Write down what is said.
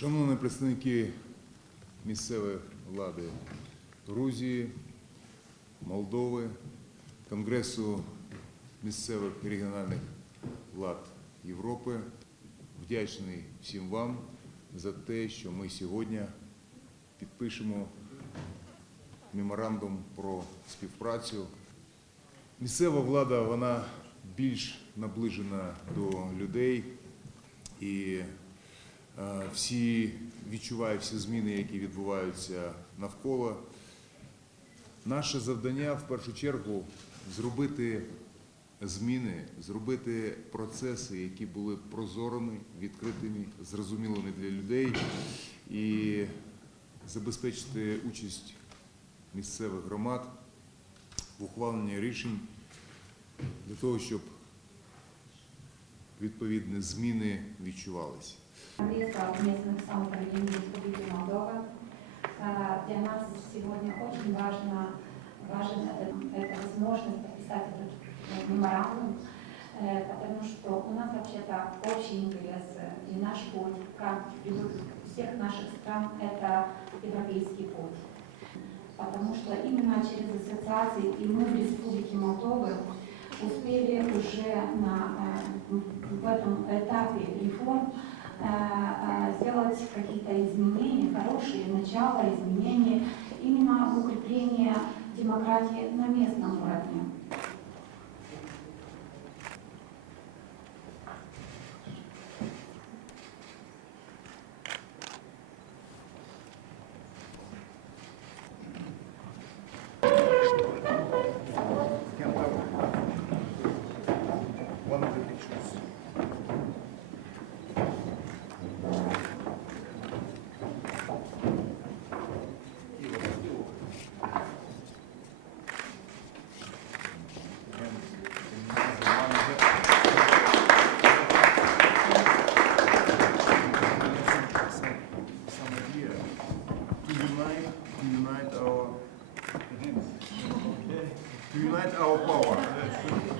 Шановні представники місцевої влади Грузії, Молдови, Конгресу місцевих регіональних влад Європи, вдячний всім вам за те, що ми сьогодні підпишемо меморандум про співпрацю. Місцева влада вона більш наближена до людей і всі відчувають всі зміни, які відбуваються навколо. Наше завдання в першу чергу зробити зміни, зробити процеси, які були прозорими, відкритими, зрозумілими для людей, і забезпечити участь місцевих громад в ухваленні рішень для того, щоб відповідні зміни відчувалися. Конгресса местных самоуправлений Республики Молдова. А, Для нас сегодня очень важно, важен этот, эта возможность подписать этот э, меморандум, э, потому что у нас вообще-то общий интерес э, и наш путь, как и у всех наших стран, это европейский путь. Потому что именно через ассоциации и мы в Республике Молдовы успели уже на, э, в этом этапе реформ э, э, сделать какие-то изменения, хорошие начала изменения именно в укреплении демократии на местном уровне. That's our power.